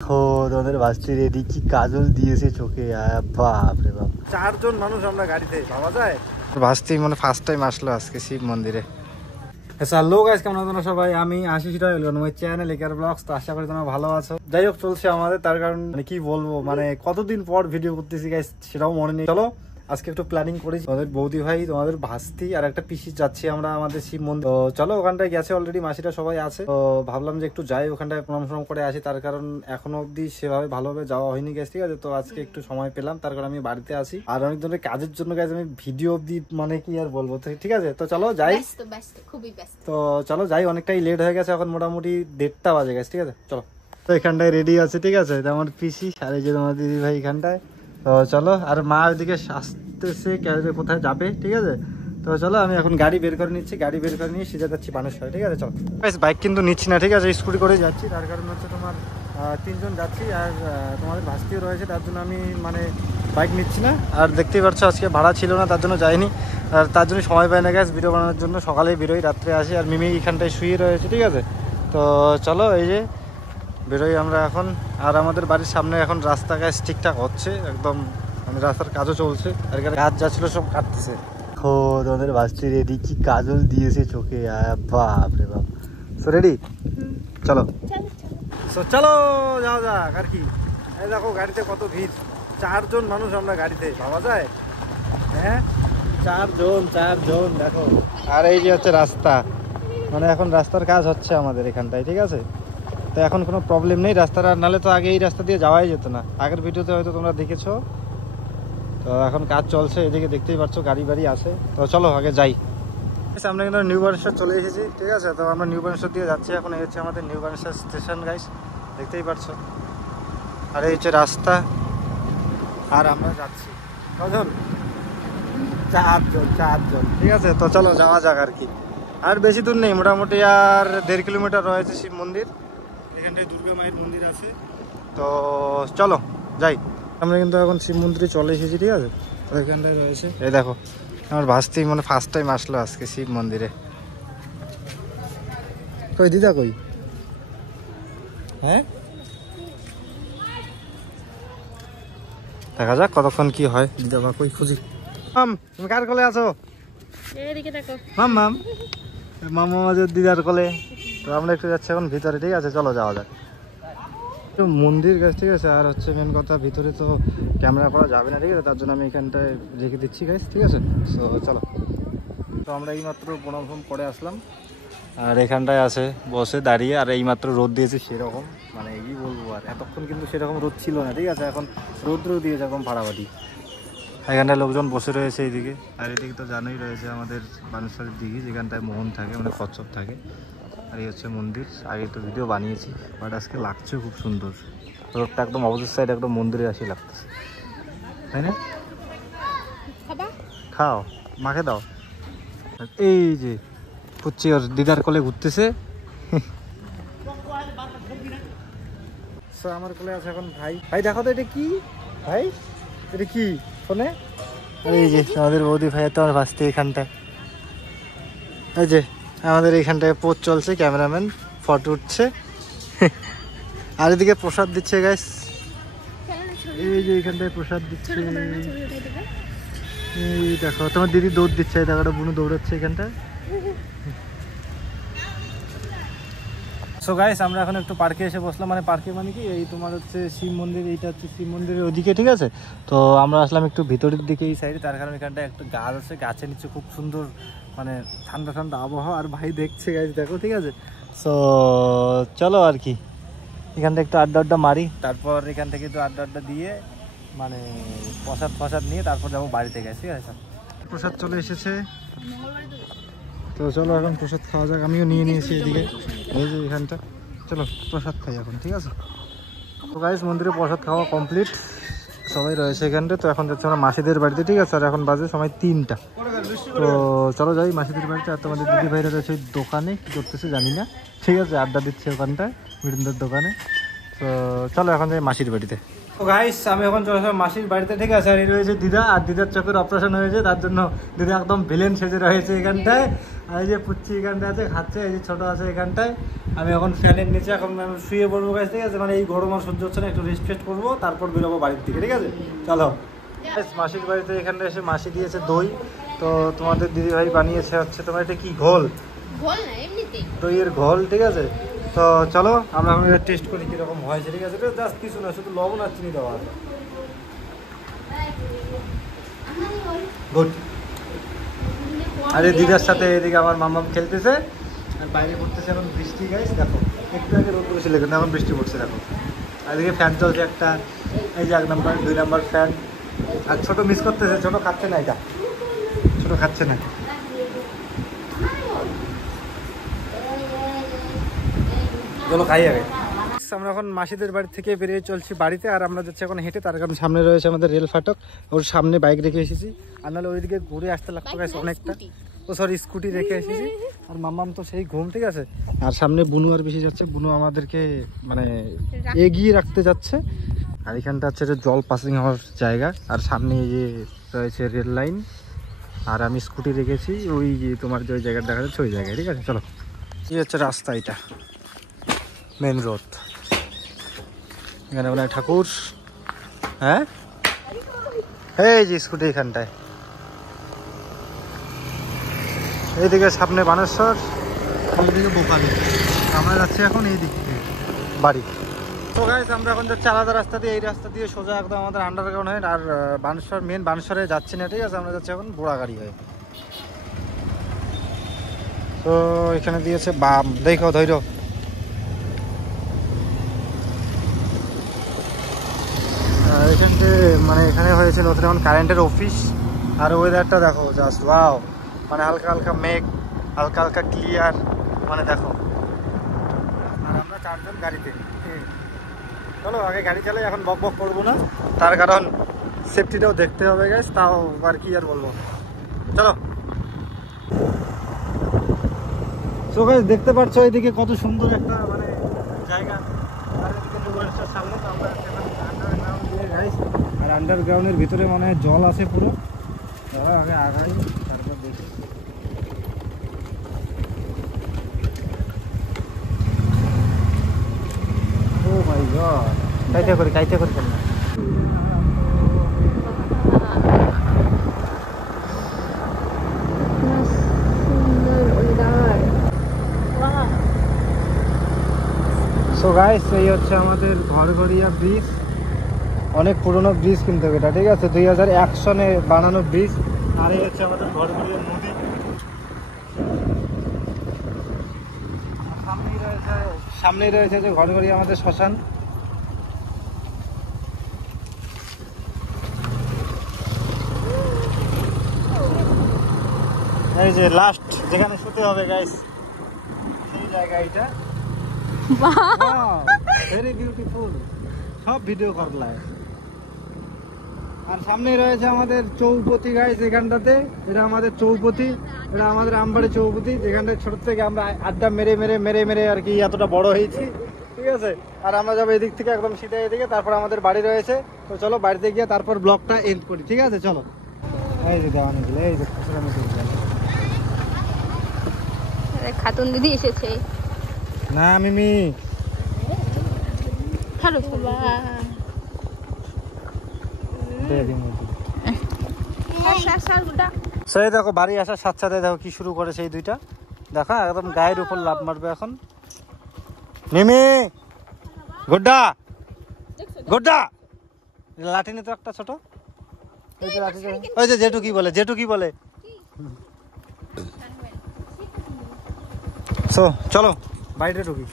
তোমাদের ভাস্তি রেডি কি কাজল দিয়েছে চোখে, বাপ রে বাপ। 4 জন মানুষ আমরা গাড়িতে, ভাবা যায়। ভাস্তি মানে ফার্স্ট টাইম আসলো আজকে শিব মন্দিরে। হ্যালো গাইস, কেমন আছো সবাই? আমি আশিস রায়, আমার চ্যানেল একার ব্লগস। তো আশা করি তোমরা ভালো আছো। যাই হোক, চলছে আমাদের, তার কারণ মানে কি বলবো, মানে কতদিন পর ভিডিও করতেছি গাইস, সেটাও মনে নেই। চলো আজকে একটু প্ল্যানিং করেছি, তোমাদের বৌদি ভাই, তোমাদের ভাস্তি আর একটা পিসি যাচ্ছি আমরা আমাদের শিব মন্দির। তো চলো, ওখানটায় গেছে অলরেডি, মাসিরা সবাই আছে। তো ভাবলাম যে একটু যাই ওখানটায়, প্রণাম করে আসি, তার কারণ এখনো অব্দি সেভাবে ভালোভাবে যাওয়া হয়নি গেছে, ঠিক আছে। তো আজকে একটু সময় পেলাম, তার কারণ আমি বাড়িতে আসি। আর অনেক ধরনের কাজের জন্য গেছে, আমি ভিডিও অব্দি মানে কি আর বলবো, ঠিক আছে। তো চলো যাই, তো চলো যাই, অনেকটাই লেট হয়ে গেছে, এখন মোটামুটি 1:30 বাজে গেছে, ঠিক আছে। চলো, তো এখানটায় রেডি আছে, ঠিক আছে। আমার পিসি আর এই যে তোমার দিদি ভাই এখানটায়। তো চলো, আর মা ওইদিকে আসতেছে, কোথায় যাবে, ঠিক আছে। তো চলো, আমি এখন গাড়ি বের করে নিচ্ছি, গাড়ি বের করে নিয়ে সিধা যাচ্ছি বানেশ্বর, ঠিক আছে। চলো, বাইক কিন্তু নিচ্ছি না, ঠিক আছে, স্কুটি করে যাচ্ছি। তার কারণ হচ্ছে তোমার 3 জন যাচ্ছি, আর তোমাদের ভাস্তিও রয়েছে, তার জন্য আমি মানে বাইক নিচ্ছি না। আর দেখতেই পাচ্ছ আজকে ভাড়া ছিল না, তার জন্য যাইনি। আর তার জন্য সময় পাই না গ্যাস ভিডিও বানানোর জন্য। সকালেই বেরোই, রাত্রে আসি, আর মিমি এখানটায় শুয়ে রয়েছে, ঠিক আছে। তো চলো, এই যে বেরোই আমরা এখন। আর আমাদের বাড়ির সামনে এখন রাস্তা গ্যাস ঠিকঠাক হচ্ছে, একদম মানে রাস্তার কাজও চলছে, আর গাছ যা ছিল সব কাটতেছে। তোমাদের ভাস্তি রেডি কি কাজল দিয়েছে চোখে, বাপ রে বাপ। সো রেডি, চলো। সো চলো যাওয়া যাক, আর কি। এই দেখো গাড়িতে কত ভিড়, 4 জন মানুষ আমরা গাড়িতে, ভাবা যায়। হ্যাঁ, 4 জন দেখো। আর এই যে হচ্ছে রাস্তা, মানে এখন রাস্তার কাজ হচ্ছে আমাদের এখানটায়, ঠিক আছে। তো এখন কোনো প্রবলেম নেই রাস্তাটা, নাহলে তো আগে এই রাস্তা দিয়ে যাওয়াই যেত না। আগের ভিডিওতে হয়তো তোমরা দেখেছো। তো এখন কাজ চলছে, এদিকে দেখতেই পাচ্ছ গাড়ি বাড়ি আছে। তো চলো আগে যাই। আমরা কিন্তু নিউ বানেশ্বর চলে এসেছি, ঠিক আছে। তো আমরা নিউ বানেশ্বর দিয়ে যাচ্ছি এখন। এই হচ্ছে আমাদের নিউ বানেশ্বর স্টেশন গাইস, দেখতেই পাচ্ছ। আর এই হচ্ছে রাস্তা, আর আমরা যাচ্ছি কজন, 4 জন, ঠিক আছে। তো চলো যাওয়া যাক, আর কি। আর বেশি দূর নেই, মোটামুটি আর 1.5 কিলোমিটার রয়েছে শিব মন্দির। এখানটায় দুর্গা মায়ের মন্দির আছে। তো চলো যাই। আমরা কিন্তু এখন শিব মন্দিরে চলে এসেছি, ঠিক আছে। তো এখানটায় রয়েছে, এই দেখো আমার ভাস্তি মানে ফার্স্ট টাইম আসলো আজকে শিব মন্দিরে। কই দিদা, কই? হ্যাঁ, দেখা যাক কতক্ষণ কি হয়। দিদা বা কই খুঁজি। মাম, তুমি কার কোলে আছো? এদিকে দেখো, মাম মাম মামা মাঝের দিদার কোলে। তো আমরা একটু যাচ্ছি এখন ভিতরে, ঠিক আছে। চলো যাওয়া যাক। মন্দির গাছ, ঠিক আছে। আর হচ্ছে মেন কথা, ভিতরে তো ক্যামেরা করা যাবে না, ঠিক আছে। তার জন্য আমি এখানটায় রেখে দিচ্ছি গাইস, ঠিক আছে। সো চলো। তো আমরা এইমাত্র প্রণাম করে আসলাম, আর এখানটায় আছে বসে দাঁড়িয়ে। আর এইমাত্র রোদ দিয়েছে সেরকম, মানে কি বলবো, আর এতক্ষণ কিন্তু সেরকম রোদ ছিল না, ঠিক আছে। এখন রোদ্র দিয়েছে একদম ফাড়াফাড়ি। এখানটায় লোকজন বসে রয়েছে এইদিকে। আর এদিকে তো জানোই রয়েছে আমাদের বানেশ্বরের দিকে, যেখানটায় মোহন থাকে, মানে কচ্ছপ থাকে। আর এই হচ্ছে মন্দির। আগে তো ভিডিও বানিয়েছি, বাট আজকে লাগছে খুব সুন্দর। রোডটা একদম অপোজিট সাইড, একদম মন্দিরে আসি লাগতেছে, তাই না? খাও, মাকে দাও। এই যে পুচ্ছি ওর দিদার কোলে ঘুরতেছে। আমার কোলে আছে এখন ভাই। ভাই দেখো তো এটা কি, ভাই এটা কি ফোনে? এই যে আমাদের বৌদি ভাই, তো আমার ভাস্তি এখানটায়। এই যে আমাদের এইখানটায় পোস্ট চলছে, ক্যামেরাম্যান ফটো উঠছে। আর এদিকে প্রসাদ দিচ্ছে গাইস, এই যে এখানটায় প্রসাদ দিচ্ছে। এই দেখো তোমার দিদি দৌড় দিচ্ছে, দেখো বুনু দৌড়াচ্ছে এখানটায়। সো গাইস, আমরা এখন একটু পার্কে এসে বসলাম। মানে পার্কে মানে কি, এই তোমার হচ্ছে শিব মন্দির, এইটা হচ্ছে শিব মন্দিরের ওদিকে, ঠিক আছে। তো আমরা আসলাম একটু ভিতরের দিকে এই সাইডে, তার কারণ এখানটায় একটা গাছ আছে, গাছের নিচে খুব সুন্দর মানে ঠান্ডা ঠান্ডা আবহাওয়া। আর ভাই দেখছে গাইস, দেখো, ঠিক আছে। সো চলো আর কি, এখানটা একটু আড্ডা মারি, তারপর এখান থেকে একটু আড্ডা দিয়ে মানে প্রসাদ নিয়ে তারপর যাবো বাড়িতে গেছি, ঠিক আছে। প্রসাদ চলে এসেছে, তো চলো এখন প্রসাদ খাওয়া যাক। আমিও নিয়ে নিয়েছি এদিকে, এই যে এখানটা। চলো প্রসাদ খাই এখন, ঠিক আছে। তো গাইস, মন্দিরে প্রসাদ খাওয়া কমপ্লিট, সবাই রয়েছে এখানটা। তো এখন যাচ্ছে আমরা মাসিদের বাড়িতে, ঠিক আছে। আর এখন বাজে সময় 3টা। তো চলো যাই মাসিদের বাড়িতে। আর তোমাদের দিদি ভাইরা রয়েছে দোকানে, কি করতেছে জানি না, ঠিক আছে। আড্ডা দিচ্ছে ওখানটায় মিঠুনদের দোকানে। তো চলো এখন যাই মাসির বাড়িতে। তো গাইস, আমি এখন চলে আসলাম মাসির বাড়িতে, ঠিক আছে। আর এই রয়েছে দিদা, আর দিদার চোখের অপারেশন হয়েছে, তার জন্য দিদা একদম ভিলেন সেজে রয়েছে এখানটায়। আর এই যে পুচ্ছি এখানটায় আছে খাচ্ছে, এই যে ছোট আছে এখানটায়। আমি এখন ফ্যানের নিচে এখন আমি শুয়ে পড়বো গাছ, ঠিক আছে? মানে এই গরম আর সহ্য হচ্ছে না, একটু রেস্ট ফেস্ট করবো, তারপর বেরোবো বাড়ির দিকে, ঠিক আছে? চলো। মাসির বাড়িতে এখানে এসে মাসি দিয়েছে দই, তো তোমাদের দিদিভাই বানিয়েছে হচ্ছে তোমার এটা কি ঘোল, দইয়ের ঘোল, ঠিক আছে? তো চলো আমরা এখন টেস্ট করি কিরকম হয়েছে, ঠিক আছে? এটা জাস্ট কিছু না, শুধু লবণ আর চিনি দেওয়া আছে। গুড। আর এই দিদার সাথে এদিকে আমার মামাম খেলতেছে, আর বাইরে পড়তেছে এখন বৃষ্টি, গাইস দেখো একটু আগে রোদ পড়েছিল কিন্তু এখন বৃষ্টি পড়ছে দেখো। আর এদিকে ফ্যান চলছে একটা, এই যে 1 নাম্বার 2 নাম্বার ফ্যান। আর ছোট মিস করতেছে, ছোট খাচ্ছে না, এটা ছোট খাচ্ছে না। চলো খাই আগে। আমরা এখন মাসিদের বাড়ি থেকে বেরিয়ে চলছি বাড়িতে, আর আমরা যাচ্ছি এখন হেঁটে, তার কারণ সামনে রয়েছে আমাদের রেল ফাটক, ওর সামনে বাইক রেখে এসেছি, আর নাহলে ওইদিকে ঘুরে আসতে লাগতো গাইস অনেকটা। ও সরি স্কুটি রেখে এসেছি, আর মামাম তো সেই ঘুম, ঠিক আছে? আর সামনে বুনু আর বেশি যাচ্ছে, বুনু আমাদেরকে মানে এগিয়ে রাখতে যাচ্ছে। আর এখানটা হচ্ছে জল পাসিং হওয়ার জায়গা, আর সামনে এই যে রয়েছে রেল লাইন, আর আমি স্কুটি রেখেছি ওই যে তোমার যে ওই জায়গাটা দেখা যাচ্ছে ওই জায়গায়, ঠিক আছে? চলো। এই হচ্ছে রাস্তা, এটা মেন রোড, এখানে বলে ঠাকুর। হ্যাঁ এই যে স্কুটি এখানটায়, এইদিকে সামনে বানেশ্বর, এইদিকে বোকালি। আমরা যাচ্ছি এখন এই দিক থেকে বাড়ি। তো গাইস আমরা এখন যাচ্ছি আলাদা রাস্তা দিয়ে, এই রাস্তা দিয়ে সোজা একদম আমাদের আন্ডারগ্রাউন্ড হয়ে, আর বানেশ্বর মেন বানেশ্বরে যাচ্ছি না, ঠিক আছে? আমরা যাচ্ছি এখন বুড়াগাড়ি হয়ে। তো এখানে দিয়েছে বাম, দেখো ধৈর্য। এখানতে মানে এখানে হয়েছে নতুন এখন কারেন্টের অফিস, আর ওয়েদারটা দেখো জাস্ট ওয়াও, মানে হালকা হালকা মেঘ, হালকা হালকা ক্লিয়ার, মানে দেখো। আর আমরা 4 জন গাড়িতে। চলো আগে গাড়ি চালাই, এখন বক বক করবো না, তার কারণ সেফটিটাও দেখতে হবে গাইস, তাও আর কি আর বলবো। চলো। সো গাইস দেখতে পাচ্ছ এদিকে কত সুন্দর একটা মানে জায়গা, আর এদিকে যুবরাজটার সামনে। তো আমরা আন্ডারগ্রাউন্ড দিয়ে গাইস, আর আন্ডারগ্রাউন্ডের ভিতরে মনে হয় জল আছে পুরো। আগে আগাই তারপর দেখি। ও মাই গড, কাইতে করি কেন না। সো গাইস এই হচ্ছে আমাদের ঘরঘরিয়া ব্রিজ, অনেক পুরনো ব্রিজ কিন্তু এটা, ঠিক আছে? 2001 সনে বানানো ব্রিজ। আর এই হচ্ছে আমাদের ঘরঘরিয়া নদী, সামনেই রয়েছে যে ঘরঘরিয়া আমাদের শ্মশান। এই যে লাস্ট যেখানে শুতে হবে গাইস, সেই জায়গা এটা। ভেরি বিউটিফুল, সব ভিডিও করলাম। আর সামনেই রয়েছে আমাদের চৌপতি গাইস, এখানটাতে এটা আমাদের চৌপতি, এটা আমাদের আমবাড়ি চৌপতি, যেখানটায় ছোট থেকে আমরা আড্ডা মেরে মেরে মেরে মেরে আর কি এতটা বড় হয়েছি, ঠিক আছে? আর আমরা যাবো এদিক থেকে একদম সিধা এদিকে, তারপর আমাদের বাড়ি রয়েছে। তো চলো বাড়িতে গিয়ে তারপর ব্লগটা এন্ড করি, ঠিক আছে? চলো। এই যে দেওয়ানি দিলে, এই যে খাতুন দিদি এসেছে না মিমি। সেই দেখো বাড়ি আসার সাথে সাথে দেখো কি শুরু করেছে এই দুইটা, দেখো একদম গায়ের উপর লাফ মারবে এখন। মিমি গুড্ডা গুড্ডা, লাঠি নিয়ে তো একটা ছোট, ওই যে লাঠি, ওই যে জেঠু কি বলে, জেঠু কি বলে। চলো বাড়িতে ঢুকি।